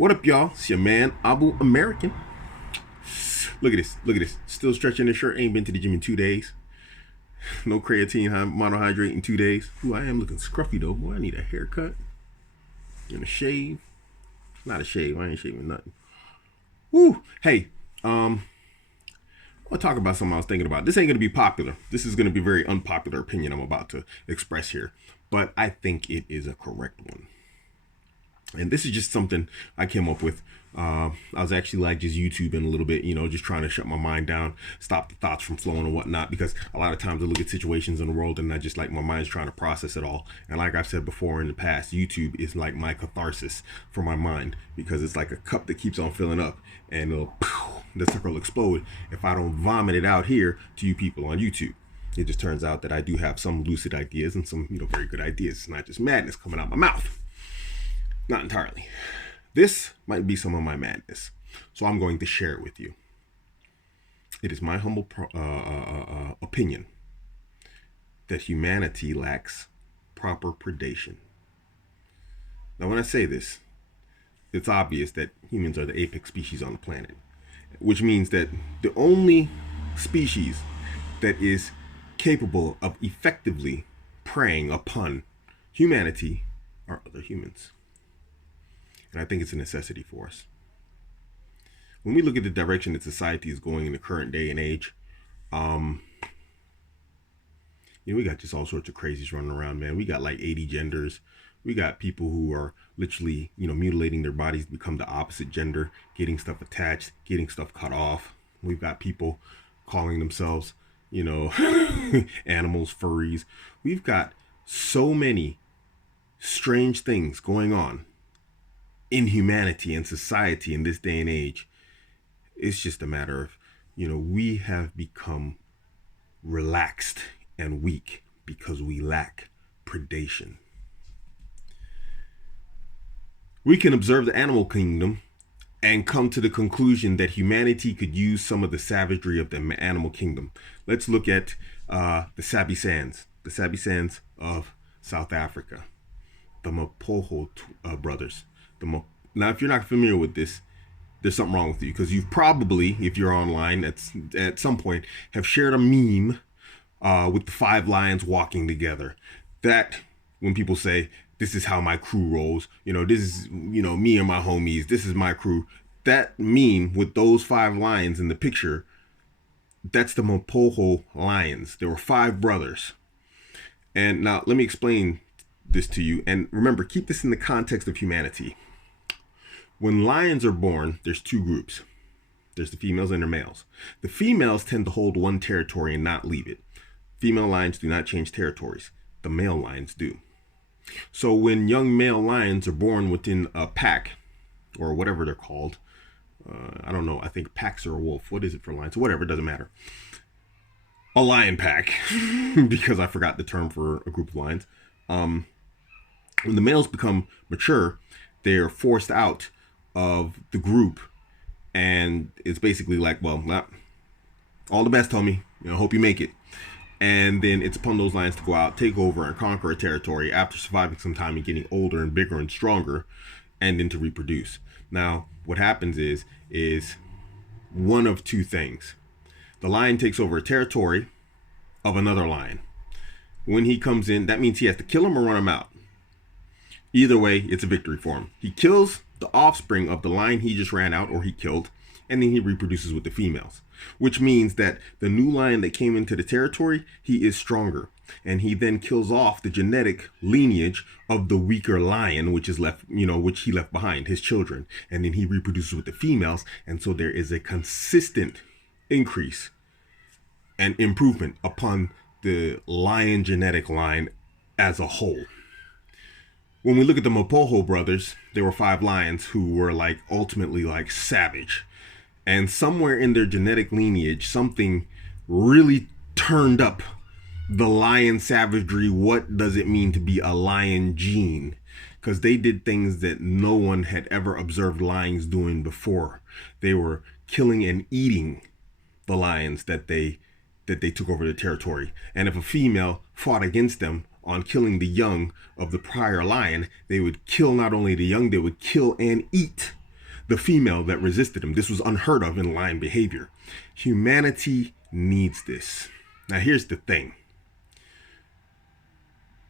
What up, y'all? It's your man, Abuamerican. Look at this. Look at this. Still stretching this shirt. Ain't been to the gym in 2 days. No creatine monohydrate in 2 days. Ooh, I am looking scruffy, though. Boy, I need a haircut and a shave. Not a shave. I ain't shaving nothing. Woo. Hey, I'll talk about something I was thinking about. This ain't going to be popular. This is going to be a very unpopular opinion I'm about to express here. But I think it is a correct one. And this is just something I came up with. I was actually like just YouTubing a little bit, just trying to shut my mind down, stop the thoughts from flowing and whatnot. Because a lot of times I look at situations in the world and I just like my mind's trying to process it all. And like I've said before in the past, YouTube is like my catharsis for my mind, because it's like a cup that keeps on filling up, and the sucker will explode if I don't vomit it out here to you people on YouTube. It just turns out that I do have some lucid ideas and some, very good ideas. It's not just madness coming out my mouth. Not entirely. This might be some of my madness, so I'm going to share it with you. It is my humble opinion that humanity lacks proper predation. Now, when I say this, it's obvious that humans are the apex species on the planet, which means that the only species that is capable of effectively preying upon humanity are other humans. And I think it's a necessity for us. When we look at the direction that society is going in the current day and age, we got just all sorts of crazies running around, man. We got like 80 genders. We got people who are literally, mutilating their bodies to become the opposite gender, getting stuff attached, getting stuff cut off. We've got people calling themselves, animals, furries. We've got so many strange things going on in humanity and society in this day and age. It's just a matter of, we have become relaxed and weak because we lack predation. We can observe the animal kingdom and come to the conclusion that humanity could use some of the savagery of the animal kingdom. Let's look at the Sabi Sands of South Africa, the Mapoho brothers. Now, if you're not familiar with this, there's something wrong with you, because you've probably, if you're online at some point, have shared a meme with the 5 lions walking together. That, when people say, this is how my crew rolls, this is, me and my homies, this is my crew. That meme with those 5 lions in the picture, that's the Mapoho lions. There were 5 brothers. And now let me explain this to you. And remember, keep this in the context of humanity. When lions are born, there's 2 groups. There's the females and their males. The females tend to hold one territory and not leave it. Female lions do not change territories. The male lions do. So when young male lions are born within a pack, or whatever they're called, I don't know, I think packs are a wolf. What is it for lions? Whatever, it doesn't matter. A lion pack, because I forgot the term for a group of lions. When the males become mature, they're forced out of the group, and it's basically like, well, all the best, homie. Hope you make it. And then it's upon those lions to go out, take over, and conquer a territory after surviving some time and getting older and bigger and stronger, and then to reproduce. Now, what happens is one of 2 things. The lion takes over a territory of another lion. When he comes in, that means he has to kill him or run him out. Either way, it's a victory for him. He kills the offspring of the lion he just ran out or he killed, and then he reproduces with the females, which means that the new lion that came into the territory, he is stronger, and he then kills off the genetic lineage of the weaker lion, which is left, which he left behind, his children, and then he reproduces with the females, and so there is a consistent increase and improvement upon the lion genetic line as a whole. When we look at the Mapoho brothers, there were 5 lions who were ultimately savage. And somewhere in their genetic lineage, something really turned up the lion savagery. What does it mean to be a lion gene? Because they did things that no one had ever observed lions doing before. They were killing and eating the lions that they took over the territory. And if a female fought against them on killing the young of the prior lion, they would kill not only the young, they would kill and eat the female that resisted him. This was unheard of in lion behavior. Humanity needs this. Now, here's the thing.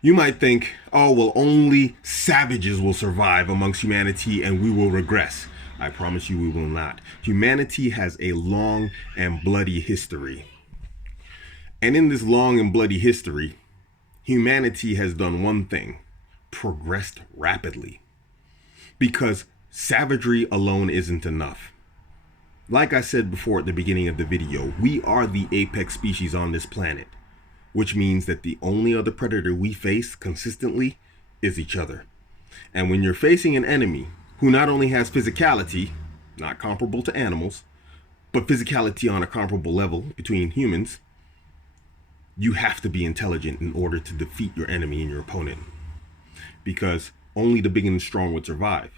You might think, oh, well, only savages will survive amongst humanity and we will regress. I promise you we will not. Humanity has a long and bloody history. And in this long and bloody history, humanity has done one thing: progressed rapidly. Because savagery alone isn't enough. Like I said before at the beginning of the video, we are the apex species on this planet, which means that the only other predator we face consistently is each other. And when you're facing an enemy who not only has physicality, not comparable to animals, but physicality on a comparable level between humans, you have to be intelligent in order to defeat your enemy and your opponent. Because only the big and strong would survive.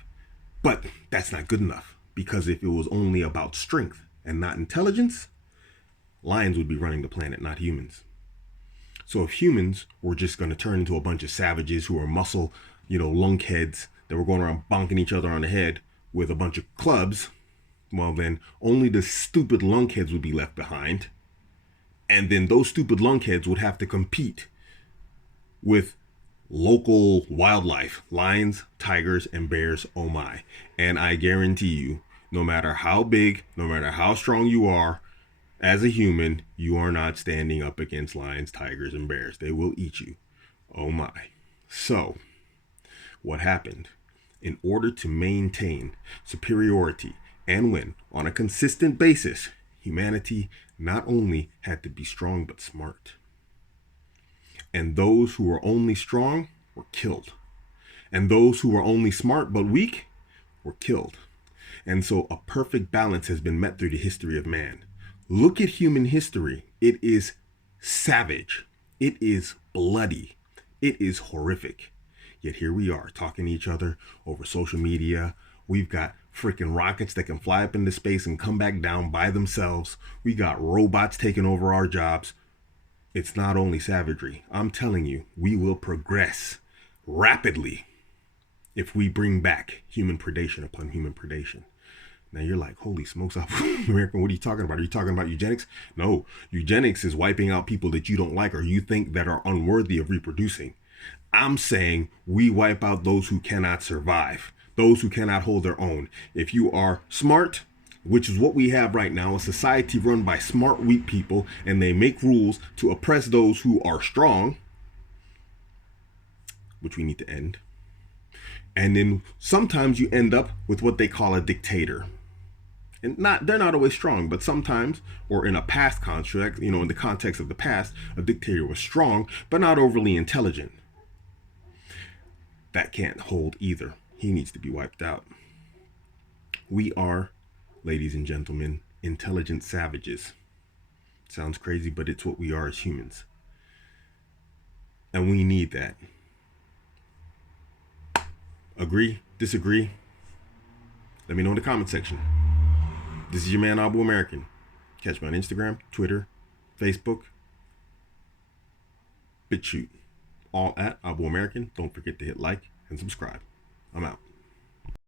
But that's not good enough, because if it was only about strength and not intelligence, lions would be running the planet, not humans. So if humans were just going to turn into a bunch of savages who are muscle, lunkheads that were going around bonking each other on the head with a bunch of clubs, well, then only the stupid lunkheads would be left behind. And then those stupid lunkheads would have to compete with local wildlife, lions, tigers, and bears, oh my. And I guarantee you, no matter how big, no matter how strong you are, as a human, you are not standing up against lions, tigers, and bears. They will eat you. Oh my. So, what happened? In order to maintain superiority and win on a consistent basis, humanity not only had to be strong, but smart. And those who were only strong were killed. And those who were only smart but weak were killed. And so a perfect balance has been met through the history of man. Look at human history. It is savage. It is bloody. It is horrific. Yet here we are talking to each other over social media. We've got freaking rockets that can fly up into space and come back down by themselves. We got robots taking over our jobs. It's not only savagery. I'm telling you, we will progress rapidly if we bring back human predation upon human predation. Now you're like, holy smokes, American, what are you talking about? Are you talking about eugenics? No, eugenics is wiping out people that you don't like or you think that are unworthy of reproducing. I'm saying we wipe out those who cannot survive, those who cannot hold their own. If you are smart, which is what we have right now, a society run by smart, weak people, and they make rules to oppress those who are strong, which we need to end. And then sometimes you end up with what they call a dictator. And they're not always strong, but sometimes, or in a past construct, in the context of the past, a dictator was strong, but not overly intelligent. That can't hold either. He needs to be wiped out. We are, ladies and gentlemen, intelligent savages. Sounds crazy, but it's what we are as humans. And we need that. Agree? Disagree? Let me know in the comment section. This is your man, Abuamerican. Catch me on Instagram, Twitter, Facebook, BitChute. All at Abuamerican. Don't forget to hit like and subscribe. I'm out.